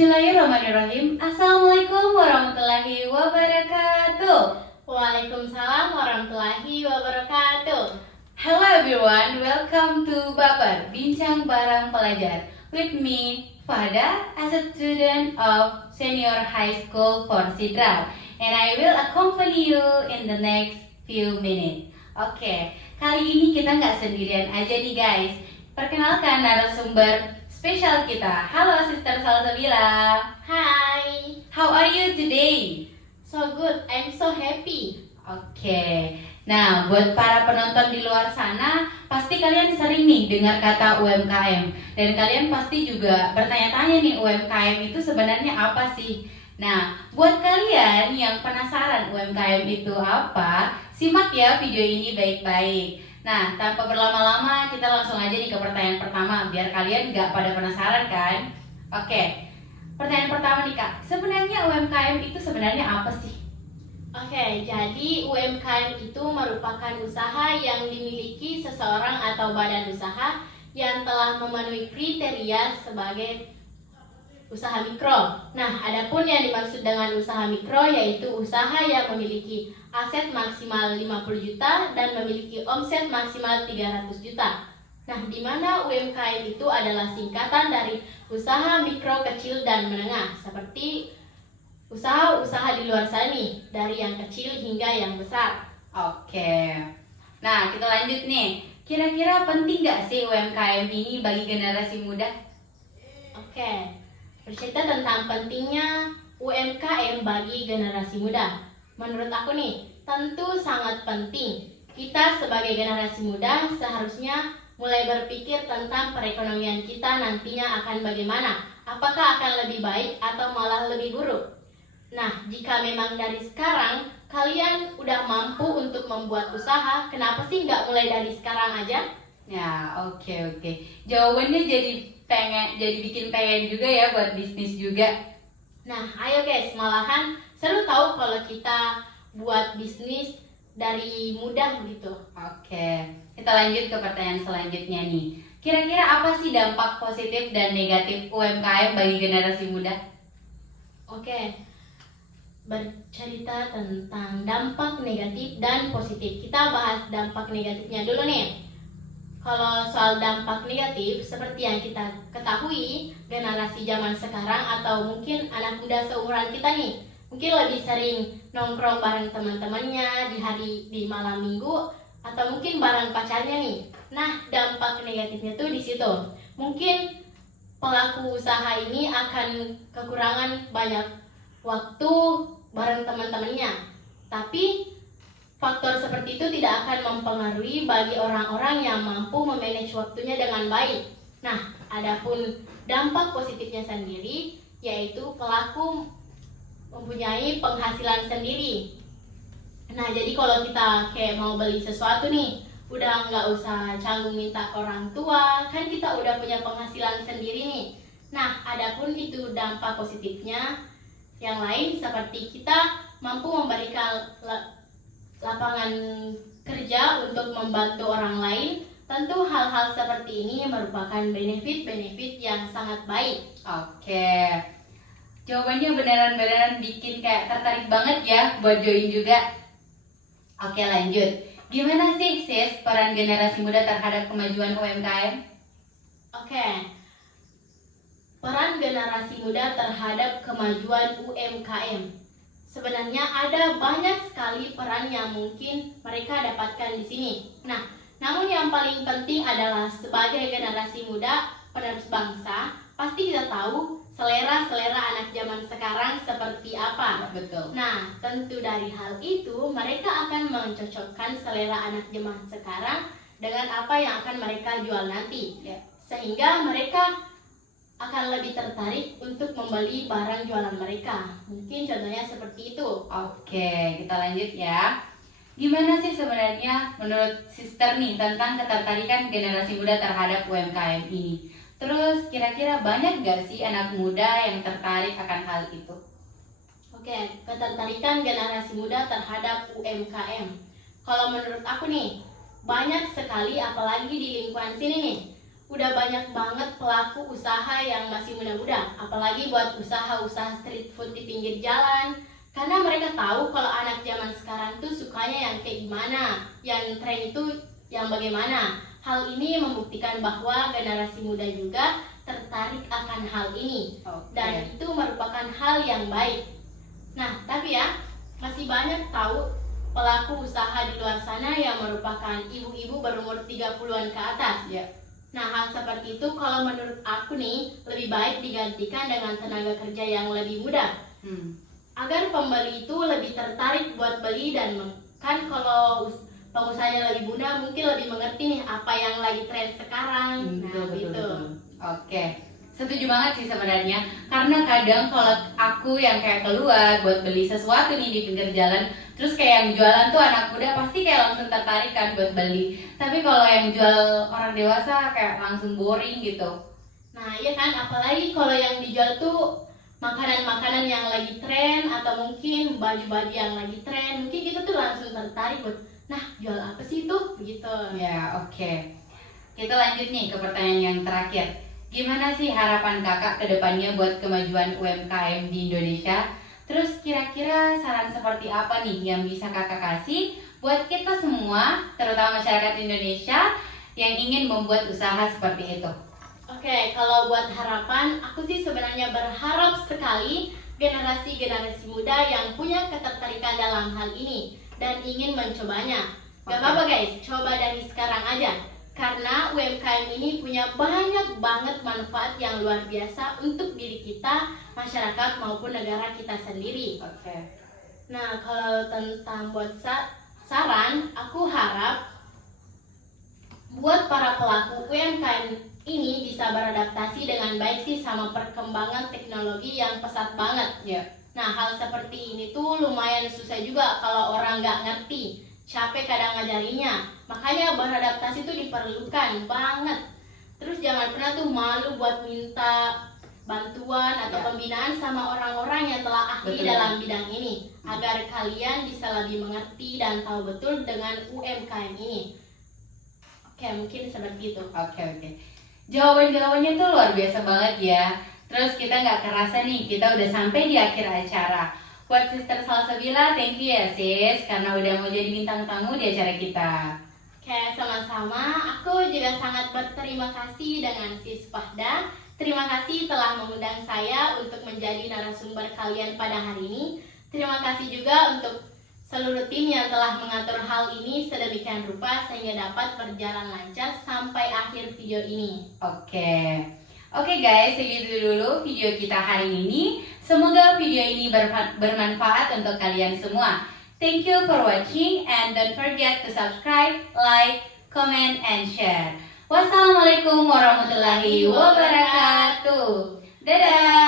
Bismillahirrahmanirrahim. Assalamualaikum warahmatullahi wabarakatuh. Waalaikumsalam warahmatullahi wabarakatuh. Hello everyone, welcome to Baper Bincang Bareng Pelajar with me, Fada, as a student of Senior High School for Sidral, and I will accompany you in the next few minutes. Oke, kali ini kita nggak sendirian aja nih guys. Perkenalkan narasumber spesial kita. Halo Sister Salsabila. Hai. How are you today? So good, I'm so happy. Oke. Nah, buat para penonton di luar sana, pasti kalian sering nih dengar kata UMKM. Dan kalian pasti juga bertanya-tanya nih, UMKM itu sebenarnya apa sih? Nah, buat kalian yang penasaran UMKM itu apa, simak ya video ini baik-baik. Nah, tanpa berlama-lama, kita langsung aja nih ke pertanyaan pertama, biar kalian nggak pada penasaran kan? Oke, pertanyaan pertama nih Kak, sebenarnya UMKM itu sebenarnya apa sih? Oke, jadi UMKM itu merupakan usaha yang dimiliki seseorang atau badan usaha yang telah memenuhi kriteria sebagai usaha mikro. Nah, adapun yang dimaksud dengan usaha mikro yaitu usaha yang memiliki aset maksimal 50 juta dan memiliki omset maksimal 300 juta. Nah, di mana UMKM itu adalah singkatan dari usaha mikro, kecil, dan menengah, seperti usaha-usaha di luar sana nih, dari yang kecil hingga yang besar. Oke. Nah, kita lanjut nih. Kira-kira penting nggak sih UMKM ini bagi generasi muda? Oke. Bercerita tentang pentingnya UMKM bagi generasi muda. Menurut aku nih, tentu sangat penting. Kita sebagai generasi muda seharusnya mulai berpikir tentang perekonomian kita nantinya akan bagaimana. Apakah akan lebih baik atau malah lebih buruk? Nah, jika memang dari sekarang kalian udah mampu untuk membuat usaha, kenapa sih nggak mulai dari sekarang aja? Ya, oke. Jawabannya jadi bikin pengen juga ya buat bisnis juga. Nah, ayo guys, malahan seru tahu kalau kita buat bisnis dari mudah gitu. Oke, kita lanjut ke pertanyaan selanjutnya nih. Kira-kira apa sih dampak positif dan negatif UMKM bagi generasi muda? Oke, bercerita tentang dampak negatif dan positif. Kita bahas dampak negatifnya dulu nih. Kalau soal dampak negatif, seperti yang kita ketahui, generasi zaman sekarang atau mungkin anak muda seumuran kita nih, mungkin lebih sering nongkrong bareng teman-temannya di malam minggu atau mungkin bareng pacarnya nih. Nah, dampak negatifnya tuh di situ. Mungkin pelaku usaha ini akan kekurangan banyak waktu bareng teman-temannya. Tapi faktor seperti itu tidak akan mempengaruhi bagi orang-orang yang mampu memanage waktunya dengan baik. Nah, adapun dampak positifnya sendiri, yaitu pelaku mempunyai penghasilan sendiri. Nah, jadi kalau kita kayak mau beli sesuatu nih, udah nggak usah canggung minta orang tua, kan kita udah punya penghasilan sendiri nih. Nah, adapun itu dampak positifnya, yang lain seperti kita mampu memberikan lapangan kerja untuk membantu orang lain. Tentu hal-hal seperti ini merupakan benefit-benefit yang sangat baik. Oke, jawabannya beneran bikin kayak tertarik banget ya buat join juga. Oke, lanjut. Gimana sih sis peran generasi muda terhadap kemajuan UMKM? Oke, peran generasi muda terhadap kemajuan UMKM. Sebenarnya ada banyak sekali peran yang mungkin mereka dapatkan di sini. Nah, namun yang paling penting adalah sebagai generasi muda penerus bangsa, pasti kita tahu selera anak zaman sekarang seperti apa. Betul. Nah, tentu dari hal itu mereka akan mencocokkan selera anak zaman sekarang dengan apa yang akan mereka jual nanti. Sehingga mereka akan lebih tertarik untuk membeli barang jualan mereka. Mungkin contohnya seperti itu. Oke, kita lanjut ya. Gimana sih sebenarnya menurut Sister nih tentang ketertarikan generasi muda terhadap UMKM ini? Terus kira-kira banyak gak sih anak muda yang tertarik akan hal itu? Oke, ketertarikan generasi muda terhadap UMKM. Kalau menurut aku nih, banyak sekali, apalagi di lingkungan sini nih. udah banyak banget pelaku usaha yang masih muda-muda, apalagi buat usaha-usaha street food di pinggir jalan. Karena mereka tahu kalau anak zaman sekarang tuh sukanya yang kayak gimana, yang tren itu yang bagaimana. Hal ini membuktikan bahwa generasi muda juga tertarik akan hal ini, dan itu merupakan hal yang baik. Nah, tapi ya, masih banyak tahu pelaku usaha di luar sana yang merupakan ibu-ibu berumur 30-an ke atas. Ya. Nah, hal seperti itu kalau menurut aku nih, lebih baik digantikan dengan tenaga kerja yang lebih muda. Agar pembeli itu lebih tertarik buat beli dan kan kalau pengusahanya lebih muda mungkin lebih mengerti nih apa yang lagi tren sekarang. Betul. Oke. Setuju banget sih sebenarnya, karena kadang kalau aku yang kayak keluar buat beli sesuatu nih di pinggir jalan, terus kayak yang jualan tuh anak muda, pasti kayak langsung tertarik kan buat beli. Tapi kalau yang jual orang dewasa kayak langsung boring gitu. Nah iya kan, apalagi kalau yang dijual tuh makanan-makanan yang lagi tren atau mungkin baju-baju yang lagi tren, mungkin kita tuh langsung tertarik buat, nah jual apa sih tuh begitu. Ya oke. Kita lanjut nih ke pertanyaan yang terakhir. Gimana sih harapan kakak ke depannya buat kemajuan UMKM di Indonesia? Terus kira-kira saran seperti apa nih yang bisa kakak kasih buat kita semua, terutama masyarakat Indonesia yang ingin membuat usaha seperti itu? Oke, kalau buat harapan, aku sih sebenarnya berharap sekali generasi-generasi muda yang punya ketertarikan dalam hal ini dan ingin mencobanya. Gak apa-apa guys, coba dari sekarang aja. Karena UMKM ini punya banyak banget manfaat yang luar biasa untuk diri kita, masyarakat maupun negara kita sendiri. Nah, kalau tentang buat saran, aku harap buat para pelaku UMKM ini bisa beradaptasi dengan baik sih sama perkembangan teknologi yang pesat banget. Nah, hal seperti ini tuh lumayan susah juga kalau orang nggak ngerti. Capek kadang ngajarinya, makanya beradaptasi itu diperlukan banget. Terus jangan pernah tuh malu buat minta bantuan atau pembinaan sama orang-orang yang telah ahli dalam bidang ini, agar kalian bisa lebih mengerti dan tahu betul dengan UMKM ini. Oke, mungkin seperti itu. Oke. Jawaban-jawabannya tuh luar biasa banget ya. Terus kita nggak kerasa nih, kita udah sampai di akhir acara. Buat Sister Salsabila, thank you ya sis, karena udah mau jadi bintang tamu di acara kita. Oke, sama-sama. Aku juga sangat berterima kasih dengan Sis Fahda. Terima kasih telah mengundang saya untuk menjadi narasumber kalian pada hari ini. Terima kasih juga untuk seluruh tim yang telah mengatur hal ini sedemikian rupa sehingga dapat berjalan lancar sampai akhir video ini. Oke guys, segitu dulu video kita hari ini. Semoga video ini bermanfaat untuk kalian semua. Thank you for watching and don't forget to subscribe, like, comment, and share. Wassalamualaikum warahmatullahi wabarakatuh. Dadah!